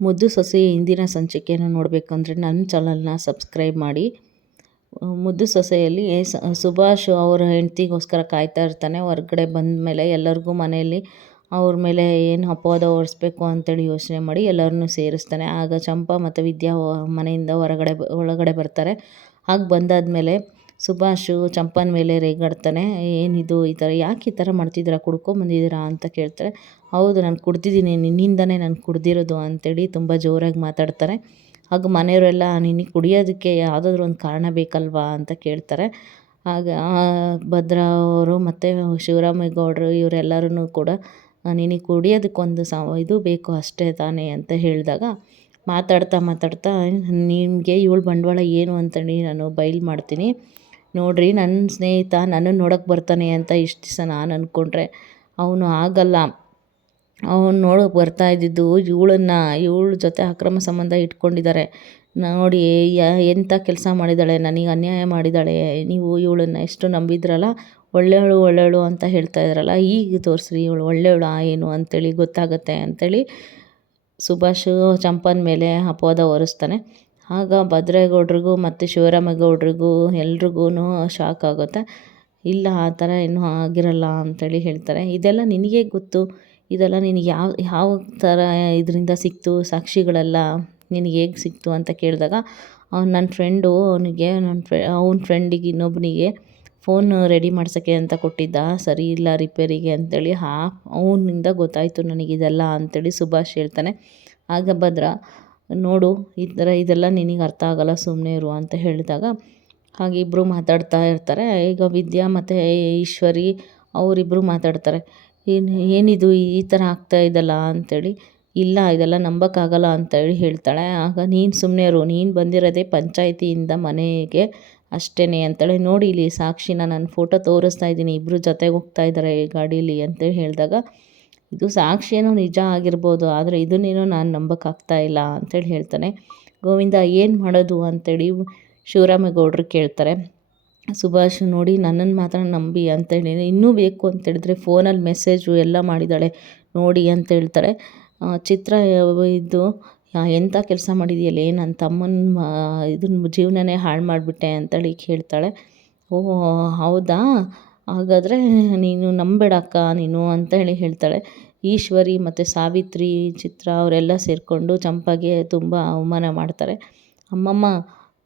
ಮುದ್ದು ಸೊಸೆ ಇಂದಿನ ಸಂಚಿಕೆಯನ್ನು ನೋಡಬೇಕಂದ್ರೆ ನನ್ನ ಚಾನಲ್ನ ಸಬ್ಸ್ಕ್ರೈಬ್ ಮಾಡಿ. ಮುದ್ದು ಸೊಸೆಯಲ್ಲಿ ಸುಭಾಷ್ ಅವರ ಹೆಂಡತಿಗೋಸ್ಕರ ಕಾಯ್ತಾ ಇರ್ತಾನೆ. ಹೊರಗಡೆ ಬಂದ ಮೇಲೆ ಎಲ್ಲರಿಗೂ ಮನೆಯಲ್ಲಿ ಅವ್ರ ಮೇಲೆ ಏನು ಅಪವಾದ ಹೊರಿಸ್ಬೇಕು ಅಂತೇಳಿ ಯೋಚನೆ ಮಾಡಿ ಎಲ್ಲರನ್ನೂ ಸೇರಿಸ್ತಾನೆ. ಆಗ ಚಂಪಾ ಮತ್ತು ವಿದ್ಯಾ ಮನೆಯಿಂದ ಹೊರಗಡೆ ಒಳಗಡೆ ಬರ್ತಾರೆ. ಹಾಗೆ ಬಂದಾದಮೇಲೆ ಸುಭಾಷು ಚಂಪನ ಮೇಲೆ ರೇಗಾಡ್ತಾನೆ, ಏನಿದು ಈ ಥರ, ಯಾಕೆ ಈ ಥರ ಮಾಡ್ತಿದ್ದೀರಾ ಕುಡ್ಕೊಂಬಂದಿದ್ದೀರಾ ಅಂತ ಕೇಳ್ತಾರೆ. ಹೌದು, ನಾನು ಕುಡ್ದಿದ್ದೀನಿ, ನಿನ್ನಿಂದನೇ ನಾನು ಕುಡ್ದಿರೋದು ಅಂತೇಳಿ ತುಂಬ ಜೋರಾಗಿ ಮಾತಾಡ್ತಾರೆ. ಆಗ ಮನೆಯವರೆಲ್ಲ ನಿನಗೆ ಕುಡಿಯೋದಕ್ಕೆ ಯಾವುದಾದ್ರೂ ಒಂದು ಕಾರಣ ಬೇಕಲ್ವಾ? ಅಂತ ಕೇಳ್ತಾರೆ. ಆಗ ಭದ್ರಾ ಅವರು ಮತ್ತು ಶಿವರಾಮೇಗೌಡರು ಇವರೆಲ್ಲರೂ ಕೂಡ ನಿನಗೆ ಕುಡಿಯೋದಕ್ಕೊಂದು ಸ, ಇದು ಬೇಕು, ಅಷ್ಟೇ ತಾನೇ ಅಂತ ಹೇಳಿದಾಗ, ಮಾತಾಡ್ತಾ ಮಾತಾಡ್ತಾ ನಿಮಗೆ ಇವಳು ಬಂಡವಾಳ ಏನು ಅಂತೇಳಿ ನಾನು ಬಯಲು ಮಾಡ್ತೀನಿ. ನೋಡಿರಿ ನನ್ನ ಸ್ನೇಹಿತ ನನ್ನನ್ನು ನೋಡೋಕ್ಕೆ ಬರ್ತಾನೆ ಅಂತ ಇಷ್ಟು ದಿವಸ ನಾನು ಅಂದ್ಕೊಂಡ್ರೆ ಅವನು ಆಗಲ್ಲ. ಅವನು ನೋಡೋಕೆ ಬರ್ತಾ ಇದ್ದಿದ್ದು ಇವಳನ್ನು, ಇವಳ ಜೊತೆ ಅಕ್ರಮ ಸಂಬಂಧ ಇಟ್ಕೊಂಡಿದ್ದಾರೆ ನೋಡಿ ಎಂಥ ಕೆಲಸ ಮಾಡಿದ್ದಾಳೆ ನನಗೆ ಅನ್ಯಾಯ ಮಾಡಿದ್ದಾಳೆ ನೀವು ಇವಳನ್ನು ಎಷ್ಟು ನಂಬಿದ್ರಲ್ಲ, ಒಳ್ಳೆಯವಳು ಒಳ್ಳೆಯವಳು ಅಂತ ಹೇಳ್ತಾ ಇದ್ರಲ್ಲ, ಈಗ ತೋರಿಸ್ರಿ ಇವಳು ಒಳ್ಳೆಯವಳಾ ಏನು ಅಂತೇಳಿ ಗೊತ್ತಾಗುತ್ತೆ ಅಂತೇಳಿ ಸುಭಾಷ್ ಚಂಪನ್ ಮೇಲೆ ಅಪವಾದ ಹೊರಿಸ್ತಾನೆ. ಆಗ ಭದ್ರೇಗೌಡ್ರಿಗೂ ಮತ್ತು ಶಿವರಾಮೇಗೌಡ್ರಿಗೂ ಎಲ್ರಿಗೂ ಶಾಕ್ ಆಗುತ್ತೆ. ಇಲ್ಲ, ಆ ಥರ ಏನೂ ಆಗಿರಲ್ಲ ಅಂತೇಳಿ ಹೇಳ್ತಾರೆ. ಇದೆಲ್ಲ ನಿನಗೆ ಗೊತ್ತು. ಇದೆಲ್ಲ ನಿನಗೆ ಯಾವ ಯಾವ ಥರ ಇದರಿಂದ ಸಿಕ್ತು, ಸಾಕ್ಷಿಗಳೆಲ್ಲ ನಿನಗೆ ಹೇಗೆ ಸಿಕ್ತು ಅಂತ ಕೇಳಿದಾಗ, ಅವ್ನು ನನ್ನ ಫ್ರೆಂಡು ಅವನಿಗೆ ನನ್ನ ಫ್ರೆ ಅವ್ನ ಫ್ರೆಂಡಿಗೆ ಇನ್ನೊಬ್ಬನಿಗೆ ಫೋನ್ ರೆಡಿ ಮಾಡ್ಸೋಕ್ಕೆ ಅಂತ ಕೊಟ್ಟಿದ್ದ. ಸರಿ ಇಲ್ಲ ರಿಪೇರಿಗೆ ಅಂತೇಳಿ ಹಾ ಅವನಿಂದ ಗೊತ್ತಾಯಿತು ನನಗಿದೆಲ್ಲ ಅಂತೇಳಿ ಸುಭಾಷ್ ಹೇಳ್ತಾನೆ. ಆಗ ಭದ್ರ ನೋಡು, ಈ ಥರ ಇದೆಲ್ಲ ನಿನಗೆ ಅರ್ಥ ಆಗೋಲ್ಲ ಸುಮ್ಮನೆ ಇರು ಅಂತ ಹೇಳಿದಾಗ ಹಾಗೆ ಇಬ್ಬರು ಮಾತಾಡ್ತಾ ಇರ್ತಾರೆ. ಈಗ ವಿದ್ಯಾ ಮತ್ತು ಈಶ್ವರಿ ಅವರಿಬ್ಬರು ಮಾತಾಡ್ತಾರೆ. ಏನು, ಏನಿದು ಈ ಥರ ಆಗ್ತಾ ಇದೆಯಲ್ಲ ಅಂಥೇಳಿ ಇಲ್ಲ, ಇದೆಲ್ಲ ನಂಬೋಕ್ಕಾಗಲ್ಲ ಅಂತೇಳಿ ಹೇಳ್ತಾಳೆ. ಆಗ ನೀನು ಸುಮ್ಮನೆ ಇರು, ನೀನು ಬಂದಿರೋದೇ ಪಂಚಾಯಿತಿಯಿಂದ ಮನೆಗೆ ಅಷ್ಟೇ ಅಂತೇಳಿ ನೋಡಿ, ಇಲ್ಲಿ ಸಾಕ್ಷಿನ ನಾನು ಫೋಟೋ ತೋರಿಸ್ತಾ ಇದ್ದೀನಿ ಇಬ್ಬರು ಜೊತೆಗೆ ಹೋಗ್ತಾ ಇದ್ದಾರೆ ಗಾಡೀಲಿ ಅಂತೇಳಿ ಹೇಳಿದಾಗ ಇದು ಸಾಕ್ಷಿಯೇನೋ ನಿಜ ಆಗಿರ್ಬೋದು, ಆದರೆ ಇದನ್ನೇನೋ ನಾನು ನಂಬೋಕ್ಕಾಗ್ತಾ ಇಲ್ಲ ಅಂತೇಳಿ ಹೇಳ್ತಾನೆ. ಗೋವಿಂದ, ಏನು ಮಾಡೋದು ಅಂತೇಳಿ ಶಿವರಾಮೇಗೌಡರು ಕೇಳ್ತಾರೆ. ಸುಭಾಷ್, ನೋಡಿ ನನ್ನನ್ನು ಮಾತ್ರ ನಂಬಿ ಅಂತೇಳಿ, ಇನ್ನೂ ಬೇಕು ಅಂತೇಳಿದ್ರೆ ಫೋನಲ್ಲಿ ಮೆಸೇಜು ಎಲ್ಲ ಮಾಡಿದ್ದಾಳೆ, ನೋಡಿ ಅಂತ ಹೇಳ್ತಾರೆ. ಚಿತ್ರ ಇದು ಎಂಥ ಕೆಲಸ ಮಾಡಿದೆಯಲ್ಲ ನನ್ನ ತಮ್ಮನ ಇದನ್ನ ಜೀವನನೇ ಹಾಳು ಮಾಡಿಬಿಟ್ಟೆ ಅಂತೇಳಿ ಕೇಳ್ತಾಳೆ. ಓ ಹೌದಾ? ಹಾಗಾದರೆ ನೀನು ನಂಬೇಡ ಅಕ್ಕ ನೀನು ಅಂತ ಹೇಳಿ ಹೇಳ್ತಾಳೆ. ಈಶ್ವರಿ ಮತ್ತು ಸಾವಿತ್ರಿ, ಚಿತ್ರ ಅವರೆಲ್ಲ ಸೇರಿಕೊಂಡು ಚಂಪಾಗೆ ತುಂಬ ಅವಮಾನ ಮಾಡ್ತಾರೆ. ಅಮ್ಮಮ್ಮ,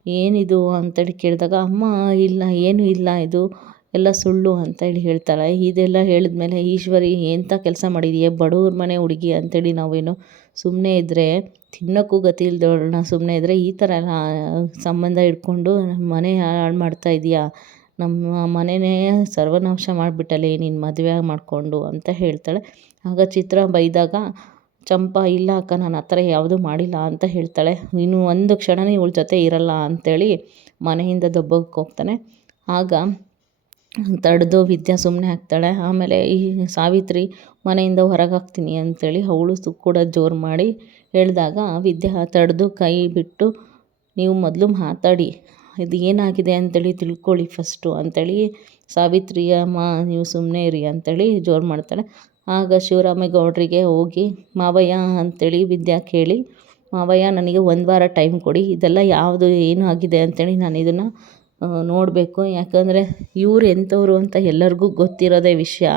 ಏನಿದು? ಅಂತೇಳಿ ಕೇಳಿದಾಗ, ಅಮ್ಮ, ಇಲ್ಲ, ಏನೂ ಇಲ್ಲ ಇದು, ಎಲ್ಲ ಸುಳ್ಳು ಅಂತೇಳಿ ಹೇಳ್ತಾಳೆ. ಇದೆಲ್ಲ ಹೇಳಿದ ಮೇಲೆ ಈಶ್ವರಿ ಎಂಥ ಕೆಲಸ ಮಾಡಿದೀಯ? ಬಡವ್ರ ಮನೆ ಹುಡುಗಿ ಅಂತೇಳಿ ನಾವೇನು ಸುಮ್ಮನೆ ಇದ್ದರೆ ತಿನ್ನೋಕ್ಕೂ ಗತಿ ಇಲ್ದವಳನ್ನ ಸುಮ್ಮನೆ ಇದ್ದರೆ ಈ ಥರ ಸಂಬಂಧ ಇಟ್ಕೊಂಡು ಮನೆ ಹಾಳು ಮಾಡ್ತಾ ಇದೀಯಾ? ನಮ್ಮ ಮನೆಯೇ ಸರ್ವನಾಶ ಮಾಡಿಬಿಟ್ಟಲೆ, ನೀನು ಮದುವೆ ಮಾಡಿಕೊಂಡು ಅಂತ ಹೇಳ್ತಾಳೆ. ಆಗ ಚಿತ್ರ ಬೈದಾಗ, ಚಂಪಾ, ಇಲ್ಲ ಅಕ್ಕ, ನಾನು ಆ ಥರ ಯಾವುದೂ ಮಾಡಿಲ್ಲ ಅಂತ ಹೇಳ್ತಾಳೆ. ಇನ್ನು ಒಂದು ಕ್ಷಣನೇ ಇವಳ ಜೊತೆ ಇರಲ್ಲ ಅಂಥೇಳಿ ಮನೆಯಿಂದ ದಬ್ಬಕ್ಕೆ ಹೋಗ್ತಾನೆ. ಆಗ ತಡೆದು ವಿದ್ಯಾ ಸುಮ್ಮನೆ ಹಾಕ್ತಾಳೆ ಆಮೇಲೆ, ಈ ಸಾವಿತ್ರಿ, ಮನೆಯಿಂದ ಹೊರಗಾಗ್ತೀನಿ ಅಂಥೇಳಿ ಅವಳು ಸು, ಕೂಡ ಜೋರು ಮಾಡಿ ಹೇಳಿದಾಗ ವಿದ್ಯಾ ತಡೆದು ಕೈ ಬಿಟ್ಟು, ನೀವು ಮೊದಲು ಮಾತಾಡಿ ಇದು ಏನಾಗಿದೆ ಅಂತೇಳಿ ತಿಳ್ಕೊಳ್ಳಿ ಫಸ್ಟು. ಅಂತೇಳಿ ಸಾವಿತ್ರಿಯ ಮಾ, ನೀವು ಸುಮ್ಮನೆ ಇರಿ ಅಂತೇಳಿ ಜೋರು ಮಾಡ್ತಾಳೆ. ಆಗ ಶಿವರಾಮೇಗೌಡರಿಗೆ ಹೋಗಿ, ಮಾವಯ್ಯ, ಅಂತೇಳಿ ವಿದ್ಯಾ ಕೇಳಿ, ಮಾವಯ್ಯ, ನನಗೆ ಒಂದು ವಾರ ಟೈಮ್ ಕೊಡಿ. ಇದೆಲ್ಲ ಯಾವುದು, ಏನು ಆಗಿದೆ ಅಂತೇಳಿ ನಾನು ಇದನ್ನು ನೋಡಬೇಕು. ಯಾಕಂದರೆ ಇವ್ರು ಎಂಥವ್ರು ಅಂತ ಎಲ್ಲರಿಗೂ ಗೊತ್ತಿರೋದೇ ವಿಷಯ,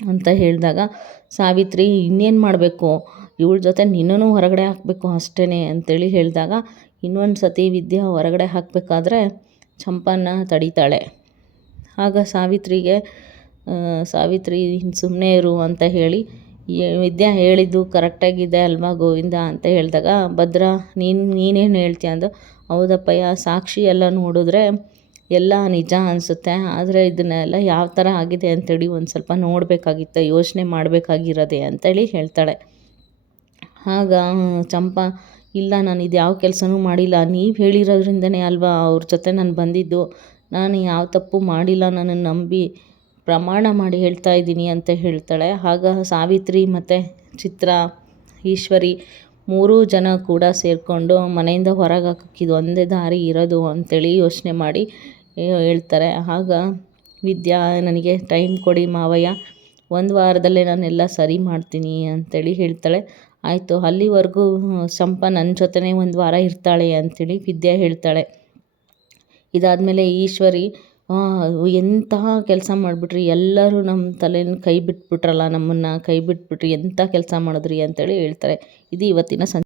ಅಂತ ಹೇಳಿದಾಗ ಸಾವಿತ್ರಿ, ಇನ್ನೇನು ಮಾಡಬೇಕು? ಇವಳ ಜೊತೆ ನಿನ್ನೂ ಹೊರಗಡೆ ಹಾಕಬೇಕು ಅಷ್ಟೇ ಅಂತೇಳಿ ಹೇಳಿದಾಗ ಇನ್ನೊಂದು ಸತಿ ವಿದ್ಯಾ ಹೊರಗಡೆ ಹಾಕಬೇಕಾದ್ರೆ ಚಂಪನ್ನ ತಡೀತಾಳೆ. ಆಗ ಸಾವಿತ್ರಿಗೆ ಸಾವಿತ್ರಿ ಸುಮ್ಮನೆ ಇರು ಅಂತ ಹೇಳಿ ವಿದ್ಯಾ ಹೇಳಿದ್ದು ಕರೆಕ್ಟಾಗಿದೆ ಅಲ್ವಾ ಗೋವಿಂದ? ಅಂತ ಹೇಳಿದಾಗ, ಭದ್ರ, ನೀನು, ನೀನೇನು ಹೇಳ್ತೀಯ? ಅಂದು, ಹೌದಪ್ಪಯ್ಯ, ಸಾಕ್ಷಿ ಎಲ್ಲ ನೋಡಿದ್ರೆ ಎಲ್ಲ ನಿಜ ಅನಿಸುತ್ತೆ. ಆದರೆ ಇದನ್ನೆಲ್ಲ ಯಾವ ಥರ ಆಗಿದೆ ಅಂತೇಳಿ ಒಂದು ಸ್ವಲ್ಪ ನೋಡಬೇಕಾಗಿತ್ತು, ಯೋಚನೆ ಮಾಡಬೇಕಾಗಿರೋದೆ ಅಂತೇಳಿ ಹೇಳ್ತಾಳೆ. ಆಗ ಚಂಪಾ ಇಲ್ಲ, ನಾನು ಇದು ಯಾವ ಕೆಲಸನೂ ಮಾಡಿಲ್ಲ. ನೀವು ಹೇಳಿರೋದ್ರಿಂದನೇ ಅಲ್ವಾ ಅವ್ರ ಜೊತೆ ನಾನು ಬಂದಿದ್ದು? ನಾನು ಯಾವ ತಪ್ಪು ಮಾಡಿಲ್ಲ ನನ್ನನ್ನು ನಂಬಿ. ಪ್ರಮಾಣ ಮಾಡಿ ಹೇಳ್ತಾ ಇದ್ದೀನಿ ಅಂತ ಹೇಳ್ತಾಳೆ. ಆಗ ಸಾವಿತ್ರಿ ಮತ್ತು ಚಿತ್ರ, ಈಶ್ವರಿ ಮೂರೂ ಜನ ಕೂಡ ಸೇರಿಕೊಂಡು ಮನೆಯಿಂದ ಹೊರಗೆ ಒಂದೇ ದಾರಿ ಇರೋದು ಅಂಥೇಳಿ ಯೋಚನೆ ಮಾಡಿ ಹೇಳ್ತಾರೆ. ಆಗ ವಿದ್ಯಾ, ನನಗೆ ಟೈಮ್ ಕೊಡಿ ಮಾವಯ್ಯ. ಒಂದು ವಾರದಲ್ಲೇ ನಾನೆಲ್ಲ ಸರಿ ಮಾಡ್ತೀನಿ ಅಂತೇಳಿ ಹೇಳ್ತಾಳೆ. ಆಯಿತು, ಅಲ್ಲಿವರೆಗೂ ಸಂಪ ನನ್ನ ಜೊತೆನೇ ಒಂದು ವಾರ ಇರ್ತಾಳೆ ಅಂಥೇಳಿ ವಿದ್ಯಾ ಹೇಳ್ತಾಳೆ. ಇದಾದಮೇಲೆ ಈಶ್ವರಿ ಎಂತಹ ಕೆಲಸ ಮಾಡಿಬಿಟ್ರಿ? ಎಲ್ಲರೂ ನಮ್ಮ ತಲೆನ ಕೈ ಬಿಟ್ಬಿಟ್ರಲ್ಲ ನಮ್ಮನ್ನು, ಕೈ ಬಿಟ್ಬಿಟ್ರಿ ಎಂಥ ಕೆಲಸ ಮಾಡಿದ್ರಿ ಅಂತೇಳಿ ಹೇಳ್ತಾರೆ ಇದು ಇವತ್ತಿನ ಸಂ